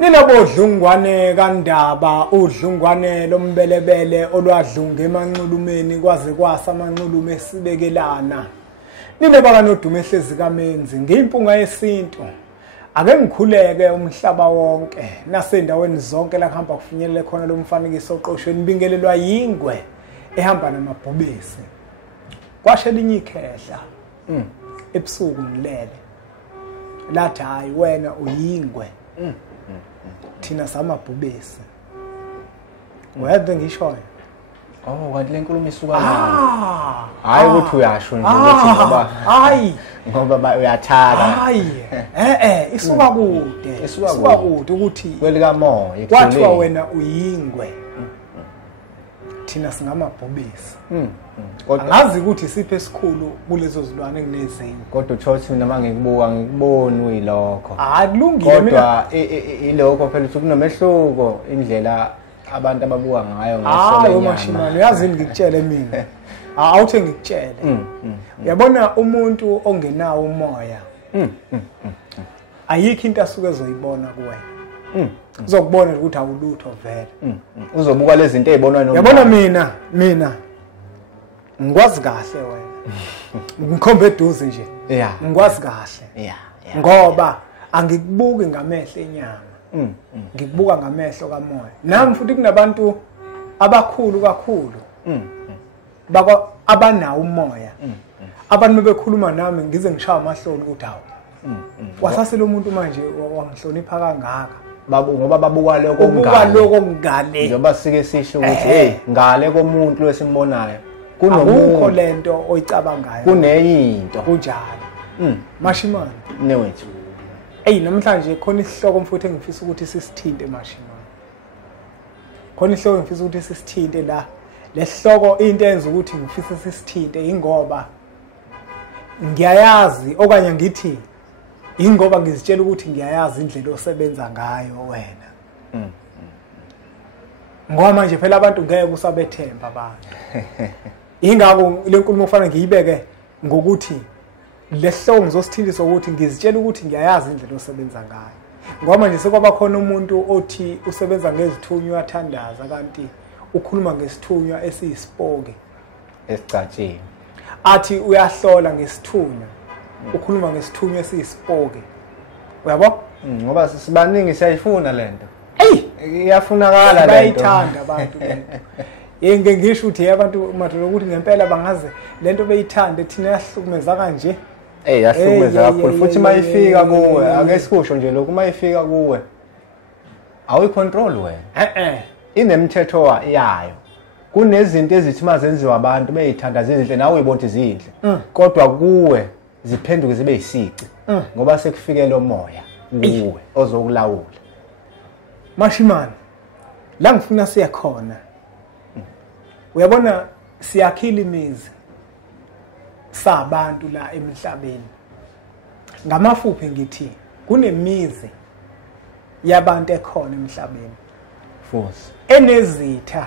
Ninabodlungwane kaNdaba udlungwane lombelebele olwadlunga emanxulumeni kwaze kwasa amanxulume esibekelana. Ninebaka nodumo ehlezi kaMenzi ngimpunga yesintu. Ake ngikhuleke umhlaba wonke nasendaweni zonke la kuhamba kufinyelele khona lo mfanekiso oqoshweni bingelelwa yingwe ehamba namabhubesi. Kwashe linye ikhehla. Ebusuku ngilele. Lathi hayi wena uyingwe. Thina samabhubesi. Wethe ngishoyo. Oh, kanti lenkulumo isuka la. Hayi ukuthi uyasho nje ukuthi ngoba hayi ngoba uyathaka. Hayi. Isuka kude. Isuka kude ukuthi kwelika moya kwathiwa wena uyingwe. Thina singamabhubesi. Kodwa angazi ukuthi siphe esikhulu kulezo zilwane enginezinto. Kodwa uThothi mina mangikubuka ngikubona uyilokho. Kulungile mina. Kodwa ilokho phela uthi kunomehluko indlela abantu ababuka ngayo ngasolenyana. Mashimane uyazi ngikutshele mina. Awuthe ngikutshele. Uyabona umuntu ongenawo umoya. Ayikho into asuke ezoyibona kuwena. Uzokubona ukuthi awulutho vele. Uzobuka lezi zinto ezibonwa noma. Yabona mina ngikwazi kahle wena. Ngikhombe eduze nje. Ngikwazi kahle. Ngoba angikubuki ngamehlo enyama. Ngikubuka ngamehlo kamoya. Nami futhi kunabantu abakhulu kakhulu. Baba abanawo umoya. Abantu bekhuluma nami ngize ngishaya amahloni ukuthi hawo. Wasase lo muntu manje wangihlonipha kangaka. Ngoba babuka lokho ngale. Njengoba sike sisho ukuthi ngale komuntu lesimbonayo akukho lento oyicabangayo. Kuneyinto kunjalo. Mashimane newethu. Namhlanje khona isihloko mfuthu engifisa ukuthi sisithinte Mashimane. Khona isihloko engifisa ukuthi sisithinte la. Lesihloko into eyenza ukuthi ngifisa sisithinte ingoba ngiyayazi okanye ngithi ingoba ngizitshela ukuthi ngiyayazi indlela osebenza ngayo wena. Ngoba manje phela abantu ngeke usabethemba abantu. Ingakho lenkulumo kufanele ngiyibeke ngokuthi lesihloko ngizosithindisa ukuthi ngizitshela ukuthi ngiyayazi indlela osebenza ngayo. Ngoba manje sekwaba khona umuntu othi usebenza ngezithunywa uyathandaza kanti ukhuluma ngesithunywa esiyisipoke esicatshini. Athi uyahlola ngesithunywa ukhuluma ngesithunywa esiyisipoke. Uyabo? Ngoba sibaningi siyayifuna lento. Iyafunakala lento. Bayithanda abantu lento. Yenge ngisho ukuthi abantu madoda ukuthi ngempela bangaze lento beyithande thina yahlukumeza kanje. Yahlukumeza kakhulu futhi mayifika kuwe ake sikusho nje lokhu mayifika kuwe awuyicontrol wena. Inemithetho yayo. Kunezinto ezithi mazenziwa abantu beyithanda izinhle nawe uyibona izinhle. Kodwa kuwe ziphenduke zibe yisici ngoba sekufike lo moya kuwe ozokulawula. Mashimane la ngifuna siya khona. Uyabona siyakhila imizi sabantu la emhlabeni. Ngamafuphi ngithi kunemizi yabantu ekhona emhlabeni. Force Enezitha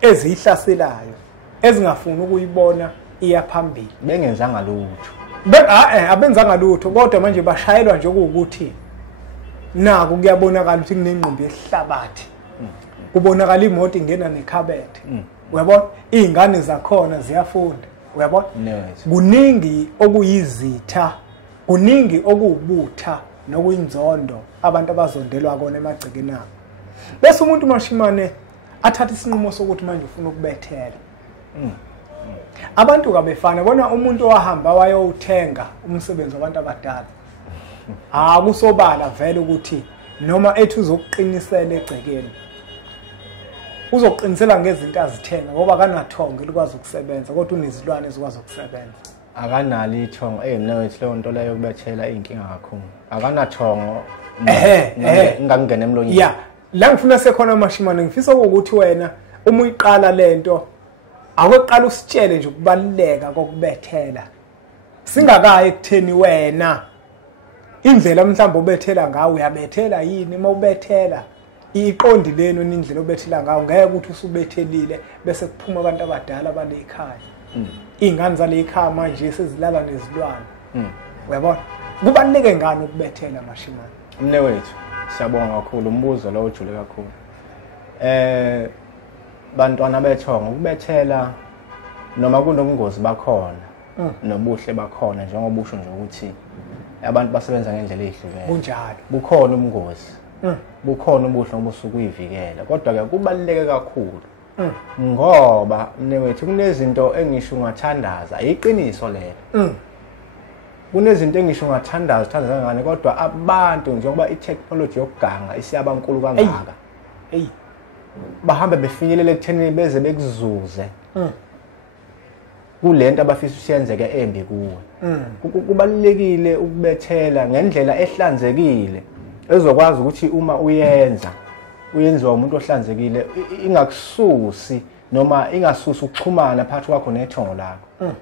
ezihlaselayo ezingafuni ukuyibona iyaphambili. Bengenzanga lutho. Abenzanga lutho kodwa manje bashayelwa nje ukuthi naku kuyabonakala ukuthi kunengqumbi yesihlabathi. Kubonakala imoto ingena nekhabethe. Uyabona? Izingane zakhona ziyafunda. Uyabona? Kuningi okuyizitha, kuningi okubutha nokuyinzondo abantu abazondelwa kona emagcekeni abo. Bese umuntu Mashimane athatha isinqumo sokuthi manje ufuna ukubethela. Abantu kabefana bona umuntu owahamba wayothenga umsebenzi wabantu abadala. Kusobala vele ukuthi noma ethi uzokuqinisela egcekeni. Uzoqinisela ngezinto azithenga ngoba kanathongo likwazi ukusebenza kodwa unezilwane ezikwazi ukusebenza. Akanalo ithongo mnewethu leyo nto leyo kubethela inkinga kakhulu. Akanathongo. Ngangena emlonyeni. La ngifuna sekhona Mashimane ngifisa ukuthi wena uma uyiqala lento awuqala usitshele nje ukubaluleka kokubethela. Singakayi ekutheni wena indlela mhlawumbe ubethela ngawo uyabethela yini mawubethela iqondileno indlela obethela ngawo ngeke ukuthi usubethelile bese kuphuma abantu abadala bale ekhaya. Izingane zale ekhaya manje sezilala nezilwane. Uyabona? Kubaluleke ngani ukubethela Mashimane? Mnewethu Siyabonga kakhulu umbuzo lo ujule kakhulu. Bantwana bethongo ukubethela noma kunobungozi bakhona nobuhle bakhona njengoba usho nje ukuthi abantu basebenza ngendlela ezihlukene. Kunjalo. Bukhona ubungozi. Bukhona ubuhle obusuku uyivikela kodwa ke kubaluleke kakhulu. Ngoba mnewethu kunezinto engisho ungathandaza ayiqiniso lelo. Kunezinto engisho ungathandaza ngane kodwa abantu njengoba i-technology yokuganga isiyabankulu kangaka. Bahambe befinyelela ekutheni beze bekuzuze. Kulento abafisa usiyenzeke embi kuwe. Kubalulekile ukubethela ngendlela ehlanzekile ezokwazi ukuthi uma uyenziwa umuntu ohlanzekile ingakususi noma ingasusi ukuxhumana phakathi kwakho nethongo lakho.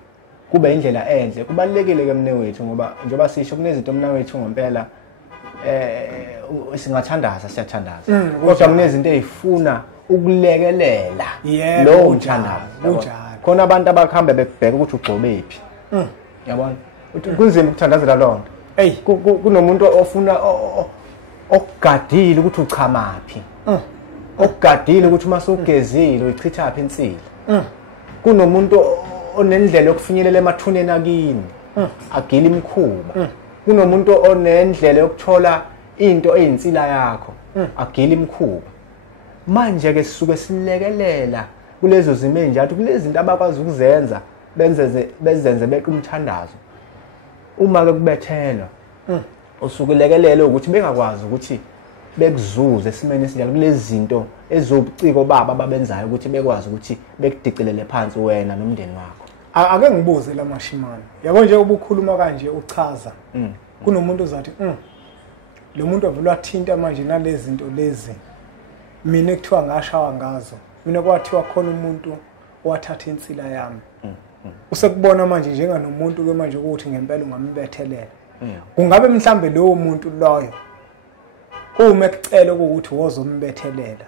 Kube indlela enhle. Kubalulekile ke mnewethu ngoba njengoba sisho kunezinto mnewethu ngempela singathandaza siyathandaza. Kodwa kunezinto ezifuna ukulekelela lo umthandazo. Khona abantu abakhamba bebheka ukuthi ugcobephi. Yabona? Kunzima ukuthandazela lonto. Kunomuntu ofuna okugadile ukuthi uchamaphi. Okugadile ukuthi uma sugezile uyichitha phi insila. Kunomuntu onendlela yokufinyelela emathuneni akini agila imkhuba. Kunomuntu onendlela yokuthola into eyinsila yakho agila imkhuba. Manje ke sisuke silekelela kulezo zimo enjalo kulezi zinto abakwazi ukuzenza bezenze beqa umthandazo. Uma ke kubethelwa usukulekelele ukuthi bengakwazi ukuthi bekuzuze esimeni esinjalo kulezi zinto ezobuciko baba ababenzayo ukuthi bekwazi ukuthi bekudicilele phansi wena nomndeni wakho. Ake ngibuze la mashimane. Yabo nje ubukhuluma kanje uchaza. Kunomuntu ozathi lo muntu avela wathinta manje nalezi zinto lezi. Mina ekuthiwa ngashawa ngazo. Mina kwathiwa khona umuntu owathatha insila yami. Usekubona manje njenganomuntu ke manje ukuthi ngempela ungambethelela. Kungabe mhlambe lowo muntu loyo uma ekucela ukuthi wozombethelela.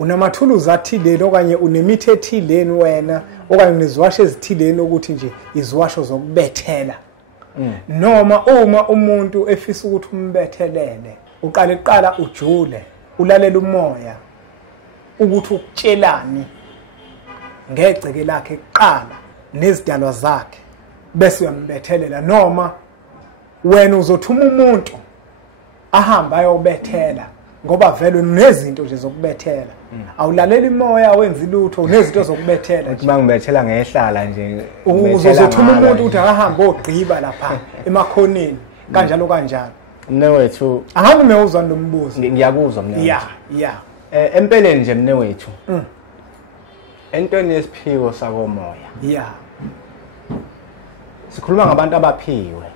Unamathuluzi athile okanye unemithi ethileni wena okanye neziwasho ezithileni ukuthi nje iziwasho zokubethela. Noma uma umuntu efisa ukuthi umbethelele uqala ujule ulalela umoya ukuthi ukutshelani ngegceke lakhe kuqala nezidalwa zakhe bese uyambethelela noma wena uzothuma umuntu ahamba ayobethela ngoba vele unezinto nje zokubethela. Awulalela imoya wenza ilutho unezinto zokubethela. Uma ngibethela ngehlala nje uzothuma umuntu ukuthi akahambe ogqiba lapha emakhoneni kanjalo. Mnewethu ahambe mewuzwa nombuzo. Ngiyakuzwa mnewethu. Yeah. Empeleni nje mnewethu. Entweni yesiphiwo sakomoya. Sikhuluma ngabantu abaphiwe.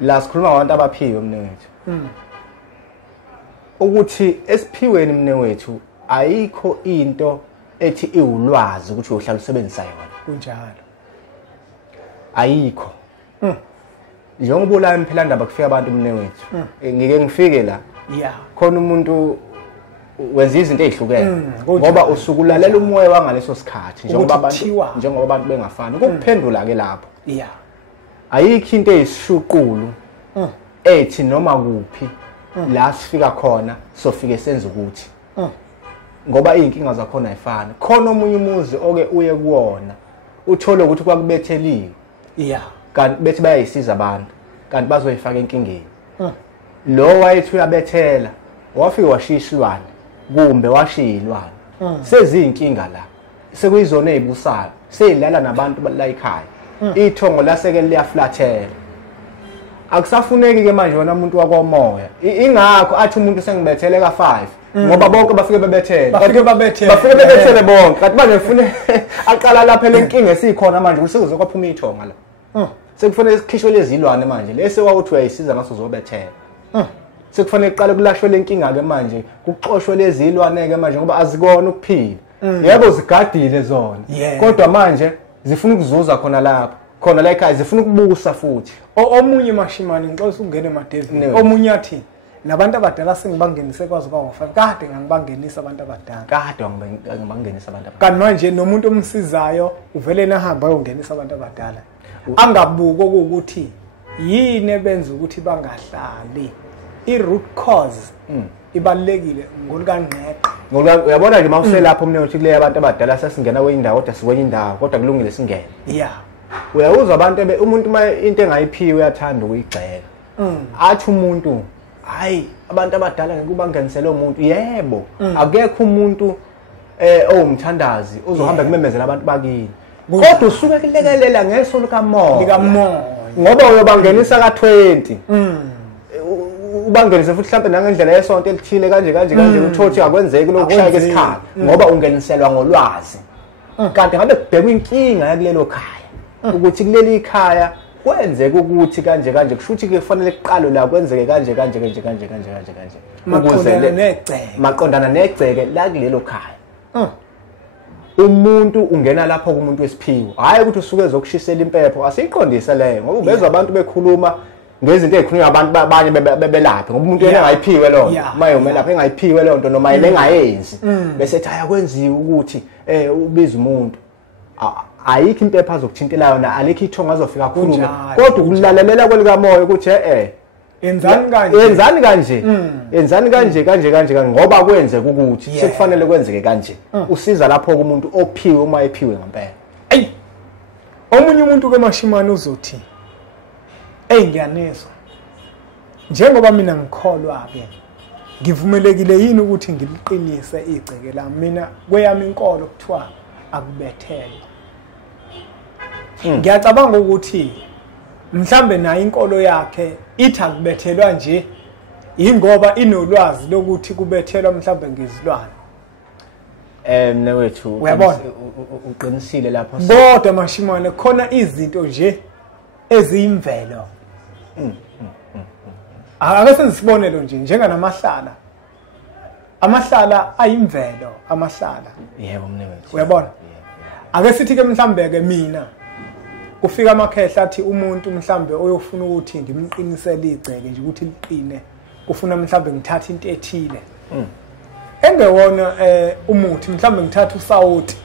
La sikhuluma ngabantu abaphiwe mnewethu. Ukuthi esiphiweni mnewethu ayikho into ethi iwulwazi ukuthi uhlala usebenzisa yona. Kunjalo. Ayikho. Njengoba la emphilandaba kufika abantu mnewethu. Ngike ngifike la. Khona umuntu wenza izinto ezihlukene ngoba usukulalela umoya wangaleso sikhathi njengoba abantu bengafani. Ukuphendula ke lapho. Ayikho into eyishuqulu ethi noma kuphi la sifika khona sofike senze ukuthi. Ngoba izinkinga zakhona ayifani. Khona omunye umuzi oke uye kuwona uthole ukuthi kwakubetheliwe. Kanti bethi bayayisiza abantu kanti bazoyifaka enkingeni. Lo wayethi uyabethela wafika washishilwana kumbe washiyilwana. Sezinkinga la. Sekuyizona ezibusayo. Seyilala nabantu la ekhaya. Ithongo laseke liyaflathela. Akusafuneki ke manje wona umuntu wakwamoya. Ingakho athi umuntu sengibethele ka5 ngoba bonke bafike bebethele. Bafike bebethele bonke. Kanti manje ufune aqala lapha lenkinga esikhona manje usekuze kwaphuma ithonga la. Sekufanele sikhishwe lezilwane manje lese wawuthi uyayisiza ngaso zobethela. Sekufanele iqale kulashwe lenkinga ke manje kuxoshwe lezilwane ke manje ngoba azikona ukuphila. Yebo zigadile zona kodwa manje zifuna ukuzuza khona lapha. Khona la ekhaya zifuna ukubusa futhi. Omunye mashimani ngixoxa ungene emadevini. Omunye athi nabantu abadala sengibangenise kwazi kwa5 kade ngibangenisa abantu abadala. Kade ngibangenisa abantu abadala. Kanti manje nomuntu omsizayo uvele nahamba ayongenisa abantu abadala. Angabuko ukuthi yini ebenza ukuthi bangahlali i-root cause ibalekile ngolukangqeqe uyabona nje mawuselapho mna uthi kule abantu abadala sesingena kweyindawo kodwa sikwenye indawo kodwa kulungile singene uyawuzwa abantu umuntu into engayiphiwe uyathanda ukuyigxeka athi umuntu hayi abantu abadala ngeke ubangenisele umuntu yebo akekho umuntu owumthandazi uzohamba kumemezela abantu bakini kodwa usuke kulekelela ngeso likamoya ngoba uyobangenisa ka20 ubangenise futhi mhlawumbe nangendlela yesonto elithile kanje uthothi akwenzeki lokho kushayeka isikhaya ngoba ungeniselwa ngolwazi kanti ngabe kubhekwa inkinga yakulelo khaya ukuthi kuleli ikhaya kwenzeke ukuthi kanje kushuthi kufanele kuqalo la kwenzeke kanje ukuze maqondana negceke la kulelo khaya umuntu ungena lapho kumuntu wesiphiwo hayi ukuthi usuke ezokushisela impepho asiqondise leyo ngoba ubezwe abantu bekhuluma ngezinto ezikhulunywa abantu abanye bebelaphe ngoba umuntu yena engayiphiwe lo maye umelaphe engayiphiwe lo nto noma yena engayenzi bese ethi ayakwenziwa ukuthi ubiza umuntu ayikho impepho azokuthintela yona alikho ithonga azofika khuluma kodwa ukulalela kwelikamoya ukuthi yenzani kanje ngoba kwenzeka ukuthi sekufanele kwenzeke kanje usiza lapho kumuntu ophiwe uma ephiwe ngempela omunye umuntu keMashimane uzothi ngiyanezwa njengoba mina ngikholwa ke ngivumelekile yini ukuthi ngiliqinise igceke lami mina kweyami inkolo kuthiwa akubethele ngiyacabanga ukuthi mhlambe nayo inkolo yakhe ithi akubethelwa nje ingoba inolwazi lokuthi kubethelwa mhlambe ngezilwane mna wethu uqinisile lapho kodwa Mashimane khona izinto nje eziyimvelo ake senzisibonelo nje njenganamahlala amahlala ayimvelo amahlala yebo mna wethu uyabona ake sithi ke mhlambe ke mina kufika amakhehla athi umuntu mhlambe oyofuna ukuthi ngimqinisele igceke nje ukuthi liqine kufuna mhlambe ngithatha into ethile engewona umuthi mhlambe ngithatha usawuti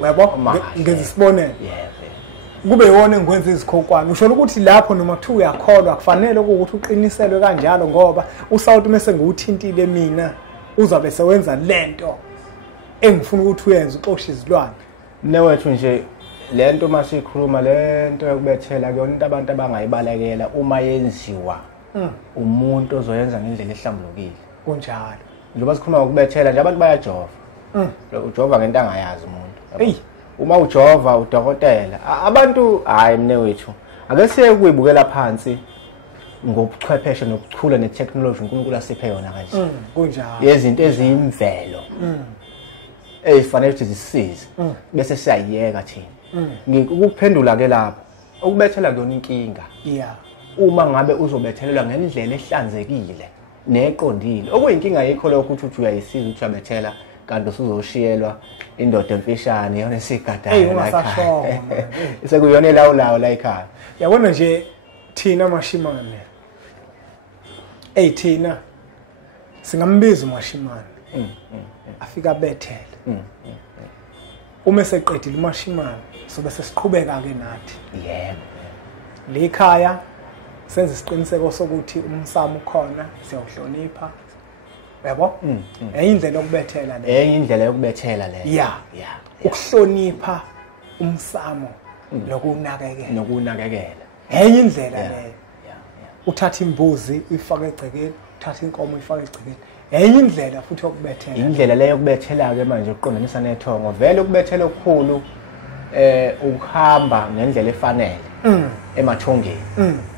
uyabo ngenza isibonelo kube yona engikwenza izikhokwana usho ukuthi lapho noma kuthiwa uyakholwa kufanele ukuthi uqiniselwe kanjalo ngoba usawuti mase ngiwuthintile mina uzabe sewenza lento engifuna ukuthi uyenze uxoshe izilwane mna wethu nje lento masikhuluma lento yokubethela kuyona into abantu abangayibalekela uma yenziwa umuntu ozoyenza ngendlela ehlambulukile kunjalo njengoba sikhuluma ngokubethela nje abantu bayajova ujova ngento angayazi umuntu uma ujova udokotela abantu hayi mna wethu ake siye kuyibukela phansi ngobuchwepheshe nokuchula netechnology uNkulunkulu asiphe yona kanje kunjalo yezinto eziyimvelo ezifanele ukuthi zisisize bese siyayiyeka thina ngikuphendula ke lapho ukubethela kuyona inkinga uma ngabe uzobethelelwa ngendlela ehlanzekile neqondile okuyinkinga yikho lokho ukuthi uyayisiza ukuthi uyabethela kanti usuzoshiyelwa indoda emfishane yona esigadayo la ekhaya sekuyona elawulayo la ekhaya yabona nje thina Mashimane thina singambiza uMashimane afika bethele uma seqedile uMashimane sobe sesiqhubeka ke nathi yebo lekhaya senze isiqiniseko sokuthi umsamo ukhona siyawuhlonipha yabo indlela yokubethela le indlela yokubethela le ukuhlonipha umsamo nokunakekela indlela le uthatha imbuzi uyifake egcekeni uthatha inkomo uyifake egcekeni indlela futhi yokubethela indlela le yokubethela ke manje uqondanisa nethongo vele ukubethela okukhulu ukuhamba ngendlela efanele emathongeni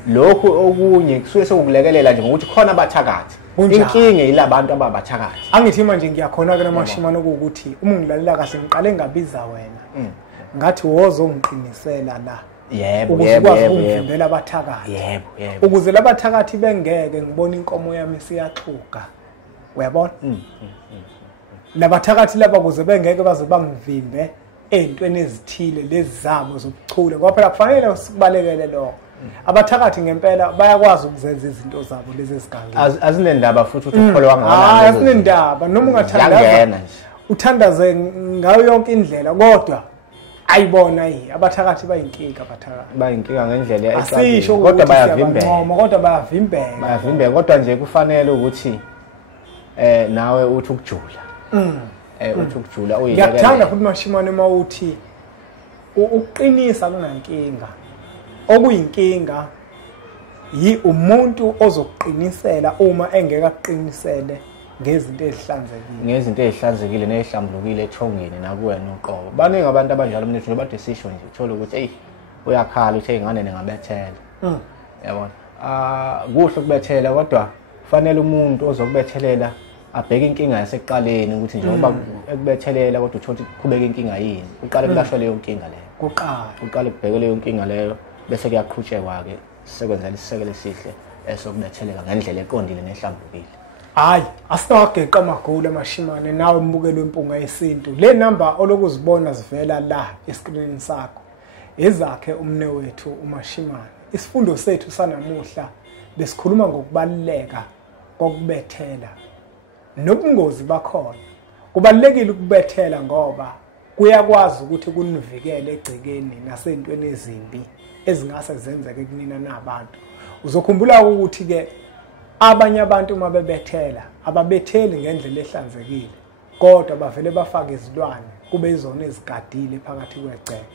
lokho okunye kusuke sekukulekelela nje ngokuthi khona abathakathi inkinga yilabantu ababathakathi angithi manje ngiyakhona ke naMashimane ukuthi uma ngilalela kahle ngiqale ngabiza wena ngathi wozo ngiqinisela la yebo ukuvimbela abathakathi ukuze labathakathi bengeke ngibona inkomo yami siyaxhuga uyabona labathakathi laba kuze bengeke baze bangivimbe entweni ezithile lezi zabo zobuchule ngoba phela kufanele sikubalekele lokho abathakathi ngempela bayakwazi ukuzenza izinto zabo lezi ezigange azinendaba futhi ukuthi ukholwa kangakanani azinendaba noma ungathandaza uthandaze ngayo yonke indlela kodwa ayibona abathakathi bayinkinga abathakathi bayinkinga ngendlela asisho kodwa bayavimbeka kodwa bayavimbeka kodwa nje kufanele ukuthi nawe uthi ukujula uthi ukujula uyilekele ngiyakuthanda futhi Mashimane mawuthi uqinisa kunankinga okuyinkinga umuntu ozoqinisela uma engeke aqinisele ngezinto ezihlanzekile nezihlambulukile ethongeni nakuwena uqobo baningi abantu abanjalo mnethu bathi sisho nje uthola ukuthi uyakhala uthi ingane ningabethela yabona kuhle ukubethela kodwa kufanele umuntu ozokubethelela abheke inkinga yasekuqaleni ukuthi njengoba ekubethelela kodwa uthola ukuthi kubeka inkinga yini uqale kulashwe leyo nkinga leyo uqale kubheke leyo nkinga leyo bese kuyaqhutshekwa ke sekwenzela isisekelo esihle esokubetheleka ngendlela eqondile nehlambulukile hayi asinageqa amagoli Mashimane nawe umbukelo wempunga yesintu le number olokuzibona zivela la escreenini sakho ezakhe umne wethu uMashimane isifundo sethu sanamuhla besikhuluma ngokubaluleka kokubethela nobungozi bakhona kubalekile ukubethela ngoba kuyakwazi ukuthi kunivikele egcekeni nasentweni ezimbi ezingase zenzeke kunina nabantu uzokhumbula ukuthi ke abanye abantu uma bebethela ababetheli ngendlela ehlanzekile kodwa bavele bafake izilwane kube izona ezigadile phakathi kwegceke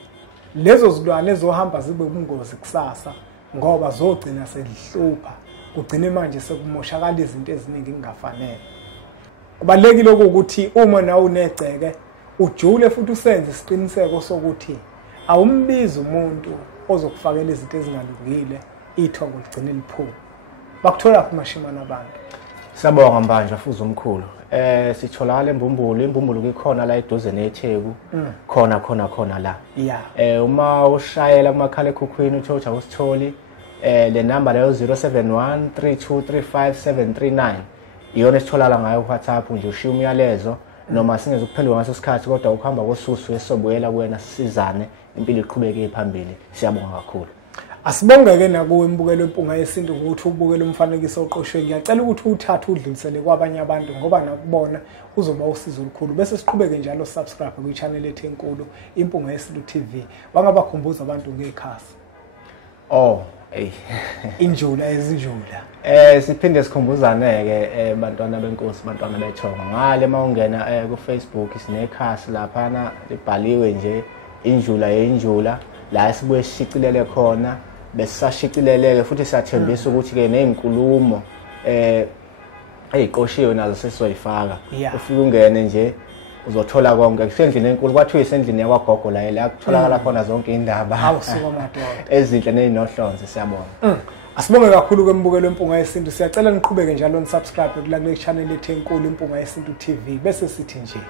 lezo zilwane ezohamba zibe ubungozi kusasa ngoba zogcina selihlupha kugcine manje sekumoshakala izinto eziningi engafanele kubalekile ukuthi uma nawe unegceke ujule futhi usenze isiqiniseko sokuthi awumbizi umuntu ozokufakela izinto ezingalungile ithongo ligcine liphuma bakuthola kuphi Mashimane abantu sabonga manje futhi umkhulu sitholakala imbumbulu kukhona la eduze neTheku khona la uma ushayela kumakhala ekhukhwini uthola usitholi le number leyo 0713235739 iyona esitholala ngayo WhatsApp nje ushiya umyalezo noma singeze ukuphendula ngaso sikhathi kodwa ukuhamba kosusu esobuyela kuwena sisizane impilo iqhubeke phambili siyabonga kakhulu asibongeke nakuwe imbukelo wempunga yesintu ukuthi ubukele umfanekiso oqoshwe ngiyacela ukuthi uthathe udlulisele kwabanye abantu ngoba nakubona uzoba usizo olukhulu bese siqhubeke njalo subscribe ku channel yethu enkulu impunga yesintu TV bangabakhumbuza abantu ngekhasi injula ezinjula siphinde sikhumbuzane ke bantwana benkosi bantwana bethonga ngale mawungena ku Facebook sinekhasi laphana libhaliwe nje injula la sibuye sishicilele khona besashicileleke futhi siyathembisa ukuthi ke nezinkulumo eziqoshiwe nazo sesizoyifaka ufike ungene nje uzothola konke kusendlini enkulu kwathiwa isendlini yakwagogo la kutholakala khona zonke indaba awusuka madoda ezinhle nezinohlonze siyabona asibonge kakhulu kwembukelo wempunga yesintu siyacela niqhubeke njalo nisubscribe kule channel yethu enkulu impunga yesintu TV bese sithi nje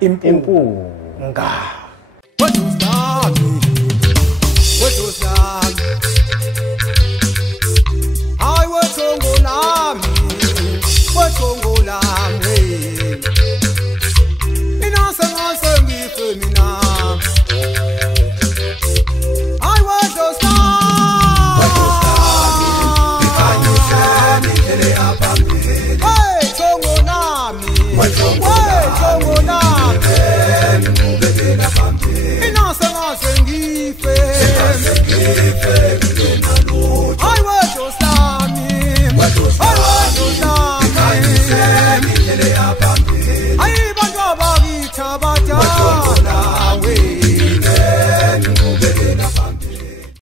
impunga What was that?